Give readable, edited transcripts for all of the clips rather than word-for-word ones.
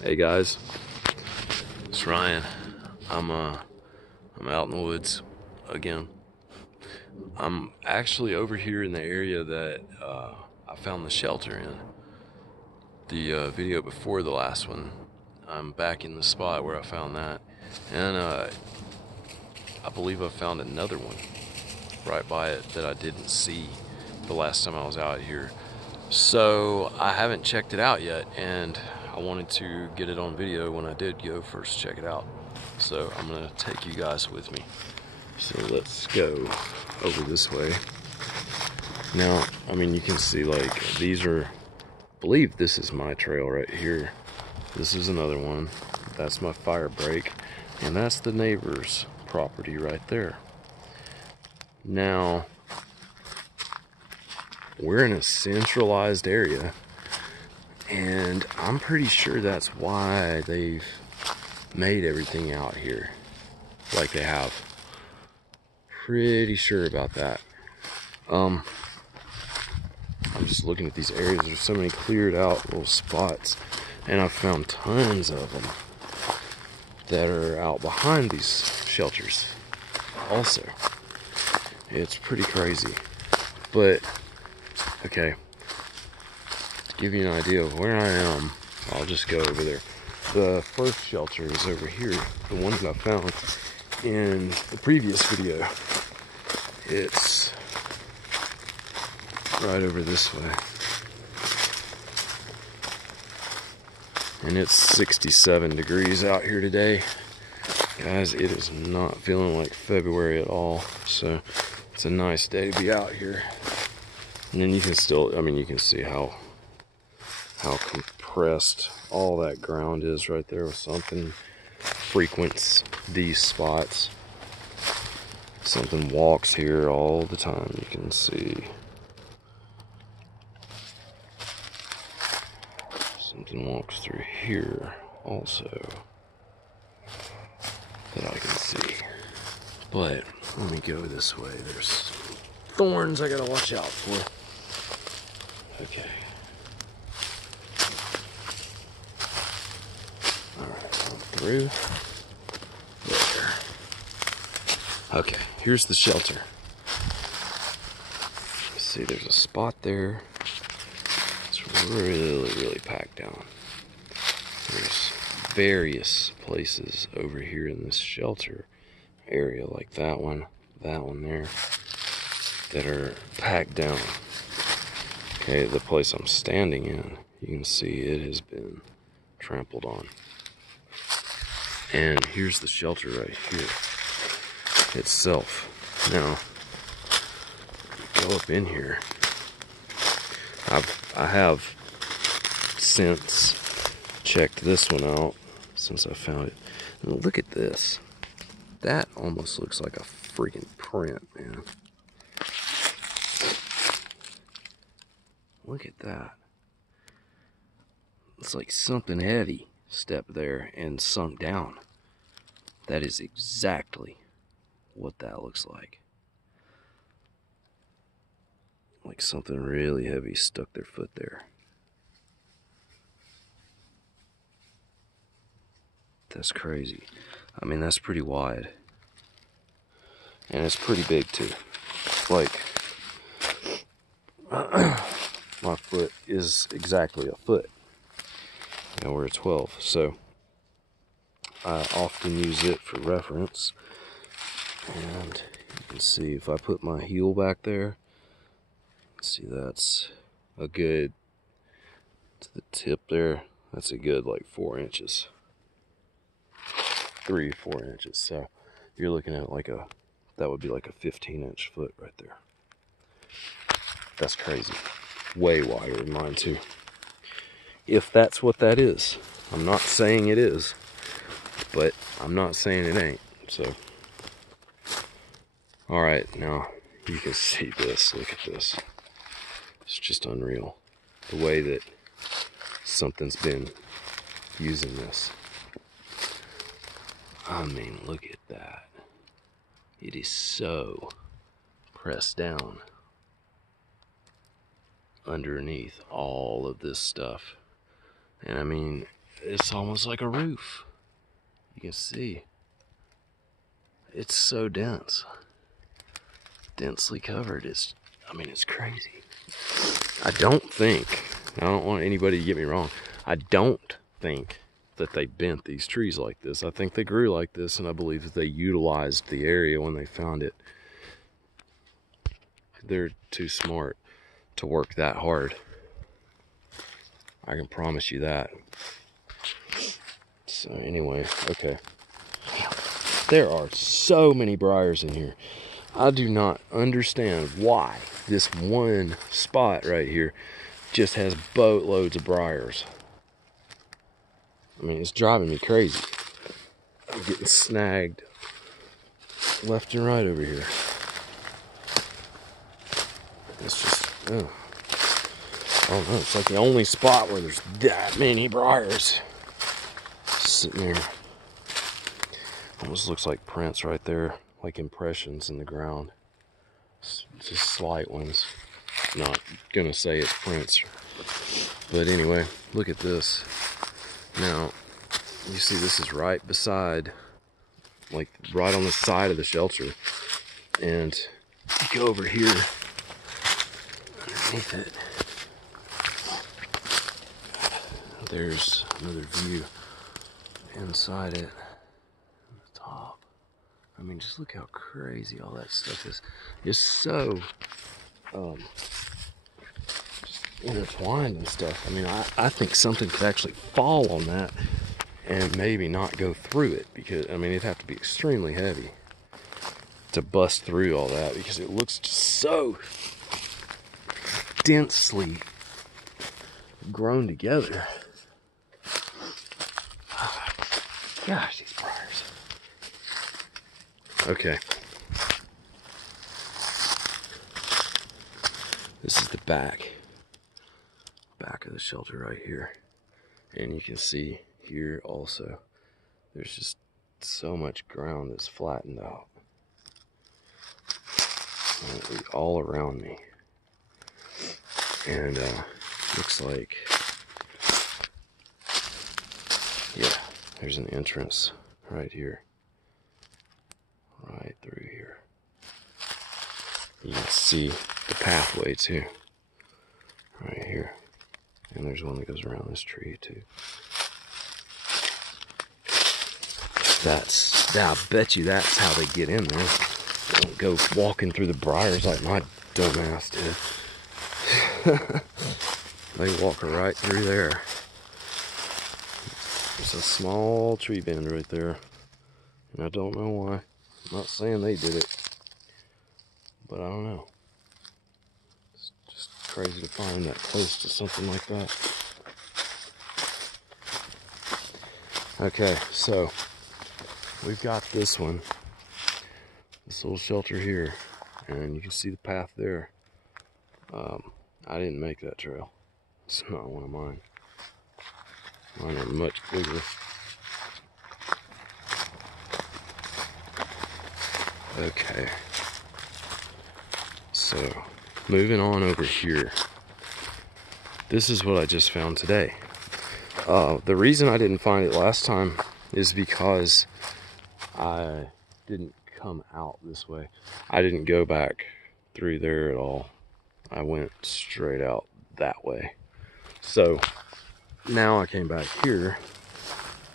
Hey guys, it's Ryan. I'm out in the woods again. I'm actually over here in the area that I found the shelter in. The video before the last one, I'm back in the spot where I found that, and I believe I found another one right by it that I didn't see the last time I was out here. So I haven't checked it out yet, and I wanted to get it on video when I did go first check it out. So I'm gonna take you guys with me. So let's go over this way. Now, I mean, you can see like these are, I believe this is my trail right here. This is another one. That's my fire break, and that's the neighbor's property right there. Now, we're in a centralized area, and I'm pretty sure that's why they've made everything out here like they have. Pretty sure about that. I'm just looking at these areas. There's so many cleared out little spots, and I've found tons of them that are out behind these shelters also. It's pretty crazy. But okay, to give you an idea of where I am, I'll just go over there. The first shelter is over here, the one that I found in the previous video. It's right over this way. And it's 67 degrees out here today. Guys, it is not feeling like February at all. So it's a nice day to be out here. And then you can still, I mean, you can see how compressed all that ground is right there. With something frequents these spots. Something walks here all the time, you can see. Something walks through here also that I can see. But let me go this way. There's thorns I gotta watch out for. Okay. Alright, come through. There. Okay, here's the shelter. See, there's a spot there. It's really packed down. There's various places over here in this shelter area, like that one there, that are packed down. Okay, the place I'm standing in, you can see it has been trampled on. And here's the shelter right here itself. Now, go up in here. I have since checked this one out since I found it. And look at this. That almost looks like a freaking print, man. Look at that. It's like something heavy stepped there and sunk down. That is exactly what that looks like. Like something really heavy stuck their foot there. That's crazy. I mean, that's pretty wide. And it's pretty big too. Like, my foot is exactly a foot. And we're 12, so I often use it for reference. And you can see if I put my heel back there, see, that's a good, to the tip there, that's a good like 4 inches. 3-4 inches. So you're looking at like that would be like a 15-inch foot right there. That's crazy. Way wider than mine too. If that's what that is. I'm not saying it is, but I'm not saying it ain't. So, alright, now you can see this. Look at this. It's just unreal. The way that something's been using this. I mean, look at that. It is so pressed down underneath all of this stuff. And I mean, it's almost like a roof. You can see. It's so dense. Densely covered. I mean, it's crazy. I don't want anybody to get me wrong. I don't think that they bent these trees like this. I think they grew like this, and I believe that they utilized the area when they found it. They're too smart to work that hard. I can promise you that. So anyway, okay. There are so many briars in here. I do not understand why this one spot right here just has boatloads of briars. I mean, it's driving me crazy. I'm getting snagged left and right over here. It's just, oh. I don't know, it's like the only spot where there's that many briars sitting there. Almost looks like prints right there, like impressions in the ground. Just slight ones. Not gonna say it's prints. But anyway, look at this. Now, you see this is right beside, like right on the side of the shelter. And you go over here, underneath it, there's another view inside it. Top. I mean, just look how crazy all that stuff is. It's so intertwined and stuff. I mean, I think something could actually fall on that and maybe not go through it, because I mean, it'd have to be extremely heavy to bust through all that, because it looks just so densely grown together. Gosh, these briars. Okay. This is the back of the shelter right here. And you can see here also, there's just so much ground that's flattened out. All around me. And looks like, yeah, there's an entrance right here. Right through here. You can see the pathway too. Right here. And there's one that goes around this tree too. I bet you that's how they get in there. They don't go walking through the briars like my dumbass did. They walk right through there. It's a small tree bend right there. And I don't know why. I'm not saying they did it, but I don't know. It's just crazy to find that close to something like that. Okay, so we've got this one, this little shelter here, and you can see the path there. I didn't make that trail. It's not one of mine. Mine are much bigger. Okay, so moving on over here. This is what I just found today. The reason I didn't find it last time is because I didn't come out this way. I didn't go back through there at all. I went straight out that way. So now I came back here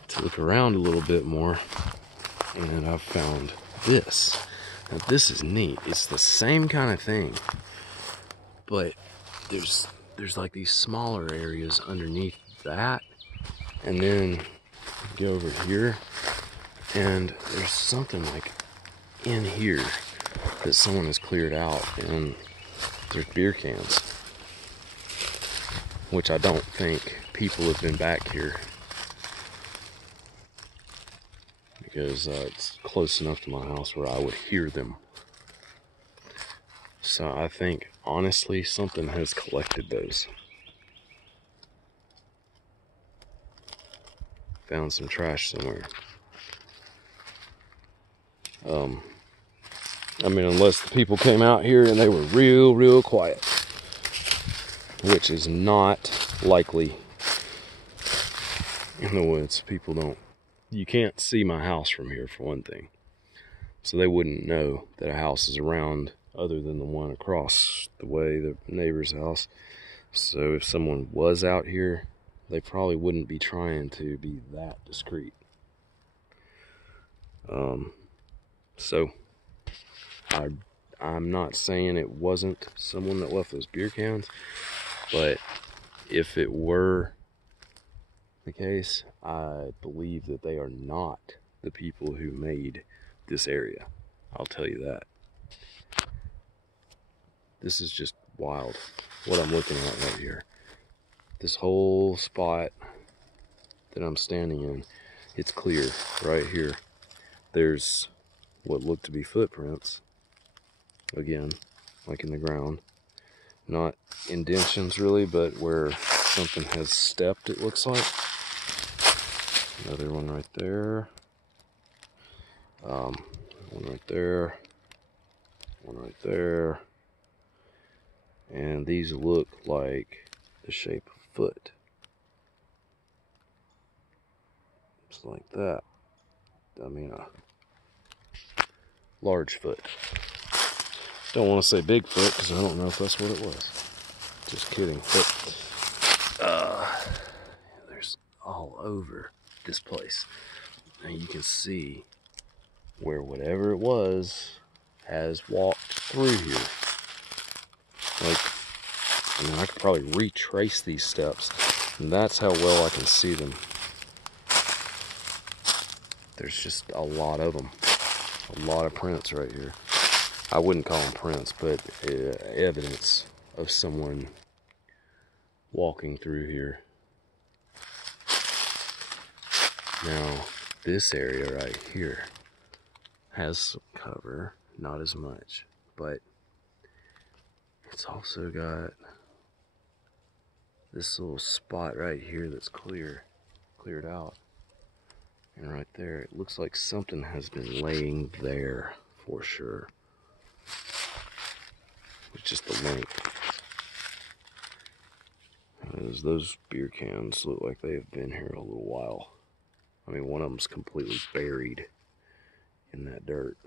to look around a little bit more, and I found this. Now this is neat. It's the same kind of thing, but there's like these smaller areas underneath that, and then you go over here and there's something like in here that someone has cleared out, and there's beer cans, which I don't think people have been back here, because it's close enough to my house where I would hear them. So I think, honestly, something has collected those. Found some trash somewhere. I mean, unless the people came out here and they were real quiet, which is not likely in the woods. People don't, you can't see my house from here for one thing. So they wouldn't know that a house is around other than the one across the way, the neighbor's house. So if someone was out here, they probably wouldn't be trying to be that discreet. So I'm not saying it wasn't someone that left those beer cans, but if it were the case, I believe that they are not the people who made this area. I'll tell you that. This is just wild, what I'm looking at right here. This whole spot that I'm standing in, it's clear right here. There's what look to be footprints, again, like in the ground. Not indentions really, but where something has stepped, it looks like. Another one right there. One right there. One right there. And these look like the shape of a foot. Just like that. I mean, a large foot. Don't want to say Bigfoot because I don't know if that's what it was. Just kidding. But there's all over this place. And you can see where whatever it was has walked through here. Like, I mean, I could probably retrace these steps, and that's how well I can see them. There's just a lot of them. A lot of prints right here. I wouldn't call them prints, but evidence of someone walking through here. Now, this area right here has some cover, not as much, but it's also got this little spot right here that's cleared out. And right there, it looks like something has been laying there for sure. It's just the length. As those beer cans look like they have been here a little while. I mean, one of them's completely buried in that dirt.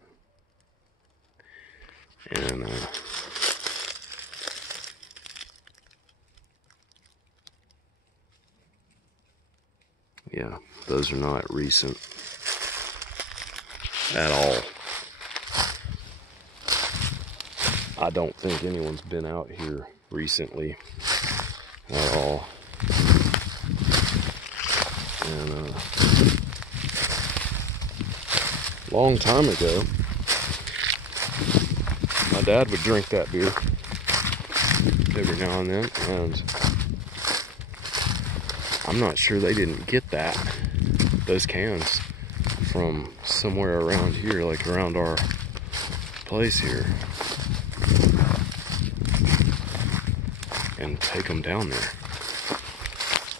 And yeah, those are not recent at all. I don't think anyone's been out here recently at all. And long time ago, my dad would drink that beer every now and then, and I'm not sure they didn't get those cans from somewhere around here, like around our place here, and take them down there.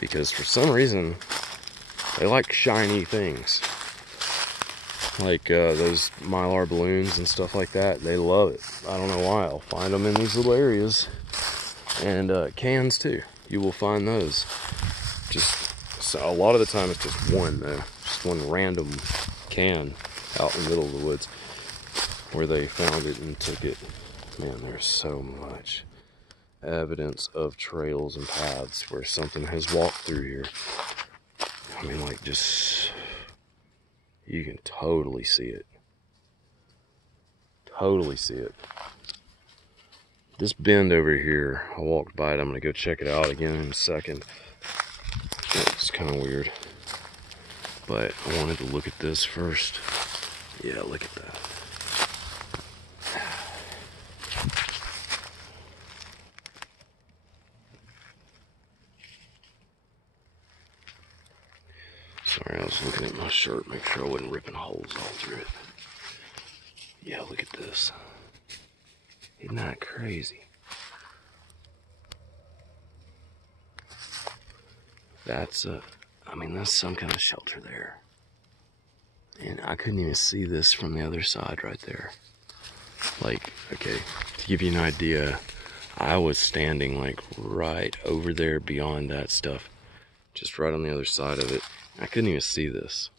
Because for some reason, they like shiny things. Like those Mylar balloons and stuff like that. They love it. I don't know why. I'll find them in these little areas. And cans too. You will find those. So a lot of the time it's just one though. Just one random can out in the middle of the woods where they found it and took it. Man, there's so much evidence of trails and paths where something has walked through here. I mean, like, just, you can totally see it. Totally see it. This bend over here, I walked by it. I'm gonna go check it out again in a second. It's kind of weird, but I wanted to look at this first. Yeah, look at that. Sorry, I was looking at my shirt, make sure I wasn't ripping holes all through it. Yeah, look at this. Isn't that crazy? That's that's some kind of shelter there. And I couldn't even see this from the other side right there. Like, okay, to give you an idea, I was standing like right over there beyond that stuff. Just right on the other side of it. I couldn't even see this.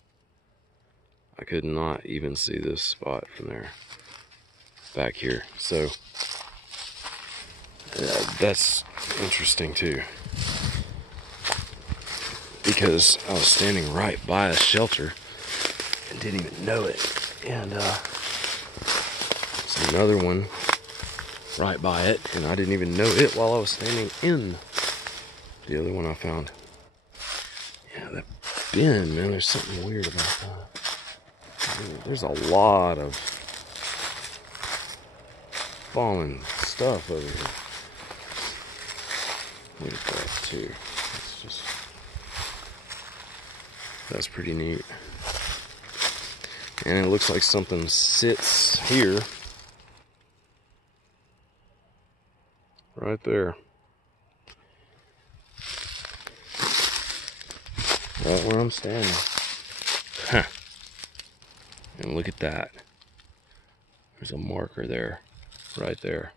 I could not even see this spot from there. Back here. So, that's interesting too. Because I was standing right by a shelter and didn't even know it. And there's another one right by it, and I didn't even know it while I was standing in the other one I found. Yeah, that bend, man, there's something weird about that. I mean, there's a lot of fallen stuff over here. Look at that too. It's just, that's pretty neat. And it looks like something sits here. Right there. Right where I'm standing. Huh. And look at that. There's a marker there. Right there.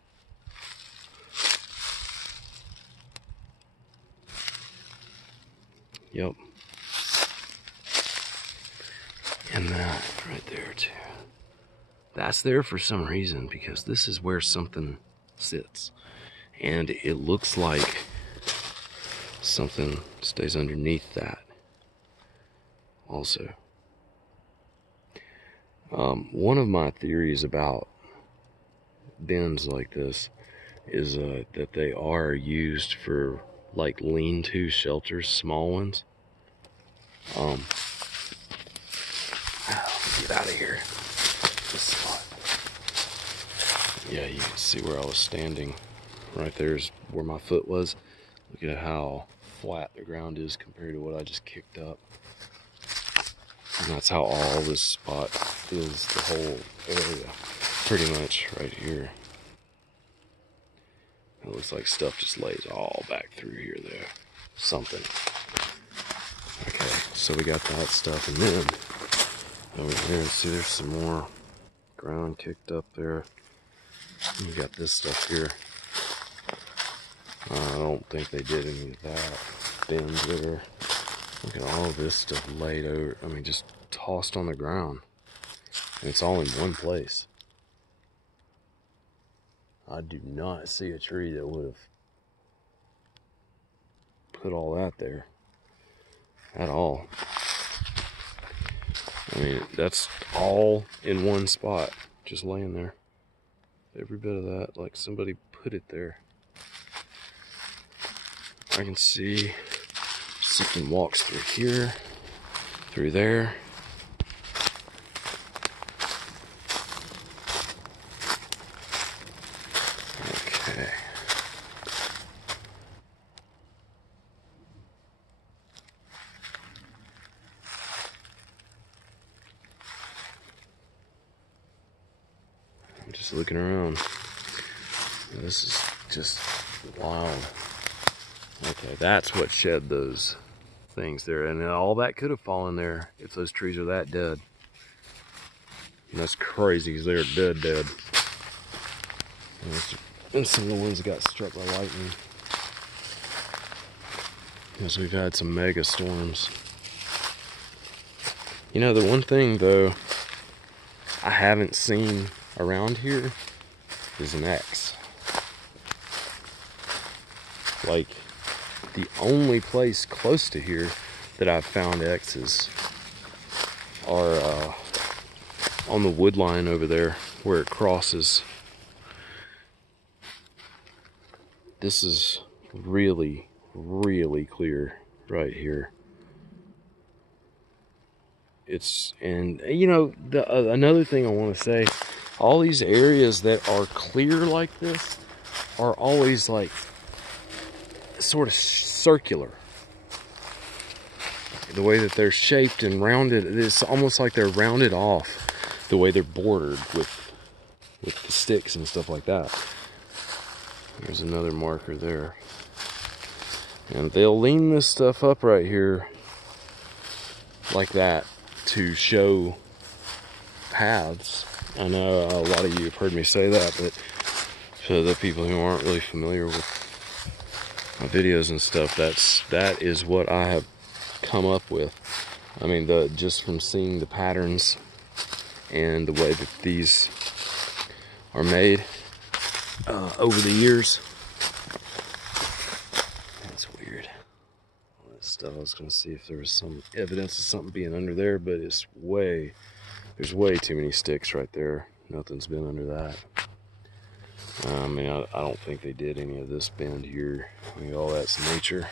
Yep. And that right there too. That's there for some reason, because this is where something sits. And it looks like something stays underneath that also. One of my theories about bins like this is that they are used for like lean-to shelters, small ones. Get out of here. This spot. Yeah, you can see where I was standing. Right there's where my foot was. Look at how flat the ground is compared to what I just kicked up. And that's how all this spot is, the whole area. Pretty much right here. It looks like stuff just lays all back through here there. Something. Okay, so we got that stuff, and then over there, see there's some more ground kicked up there. You got this stuff here. I don't think they did any of that. Bend there. Look at all this stuff laid over, I mean, just tossed on the ground. And it's all in one place. I do not see a tree that would have put all that there at all. I mean, that's all in one spot, just laying there. Every bit of that, like somebody put it there. I can see something walks through here, through there. Okay. I'm just looking around. This is just wild. Okay, that's what shed those things there. And all that could have fallen there if those trees are that dead. And that's crazy because they're dead. And some of the ones that got struck by lightning. Because we've had some mega storms. You know, the one thing though I haven't seen around here is an X. Like, the only place close to here that I've found X's are on the wood line over there where it crosses. This is really, really clear right here. It's, and you know, another thing I want to say, all these areas that are clear like this are always like sort of circular. The way that they're shaped and rounded, it's almost like they're rounded off the way they're bordered with the sticks and stuff like that. There's another marker there. And they'll lean this stuff up right here like that to show paths. I know a lot of you have heard me say that, but for the people who aren't really familiar with my videos and stuff, that is what I have come up with. I mean, just from seeing the patterns and the way that these are made over the years. That's weird. All that stuff, I was going to see if there was some evidence of something being under there, but there's way too many sticks right there. Nothing's been under that. I mean, I don't think they did any of this bend here. I mean, all that's nature.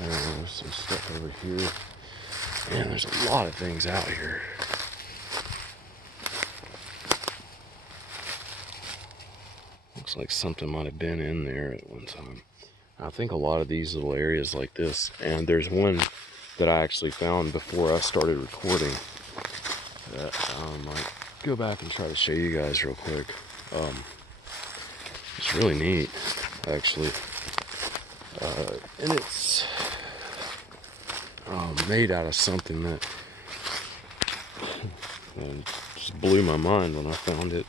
There's some stuff over here. Man, there's a lot of things out here. Looks like something might have been in there at one time. I think a lot of these little areas like this, and there's one that I actually found before I started recording that I might go back and try to show you guys real quick. It's really neat, actually. And it's made out of something that just blew my mind when I found it.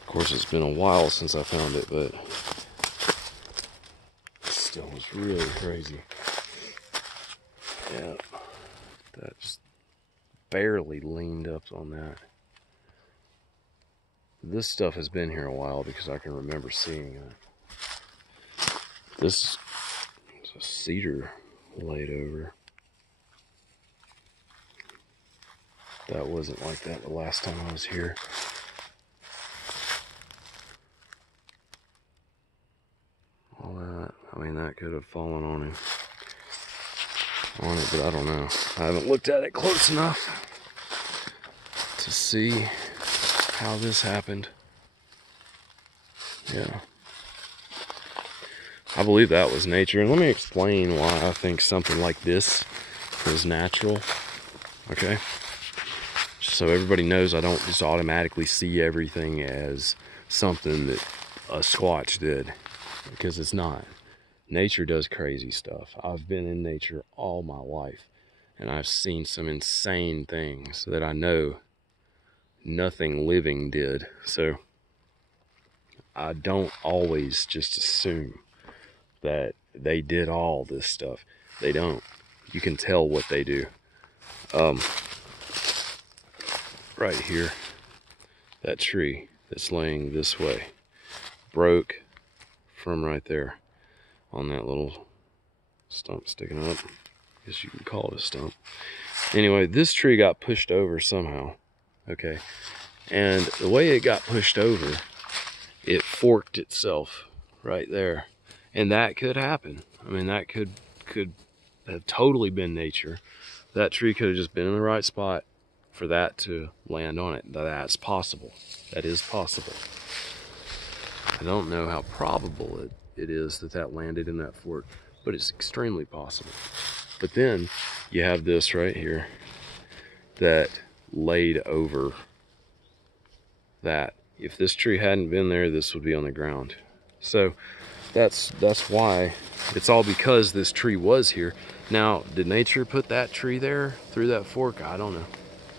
Of course, it's been a while since I found it, but it still was really crazy. Yeah, that just barely leaned up on that. This stuff has been here a while because I can remember seeing it. This is a cedar laid over. That wasn't like that the last time I was here. All that, I mean, that could have fallen on it, but I don't know. I haven't looked at it close enough to see how this happened. Yeah. I believe that was nature. And let me explain why I think something like this is natural. Okay? So everybody knows I don't just automatically see everything as something that a Squatch did, because it's not. Nature does crazy stuff. I've been in nature all my life, and I've seen some insane things that I know nothing living did. So I don't always just assume that they did all this stuff. They don't. You can tell what they do. Right here, that tree that's laying this way broke from right there on that little stump sticking up. I guess you can call it a stump. Anyway, this tree got pushed over somehow. Okay, and the way it got pushed over, it forked itself right there. And that could happen. I mean, that could have totally been nature. That tree could have just been in the right spot for that to land on it. That's possible. That is possible. I don't know how probable it is that landed in that fork, but it's extremely possible. But then you have this right here that laid over that. If this tree hadn't been there, this would be on the ground. So that's why. It's all because this tree was here. Now, did nature put that tree there through that fork? I don't know.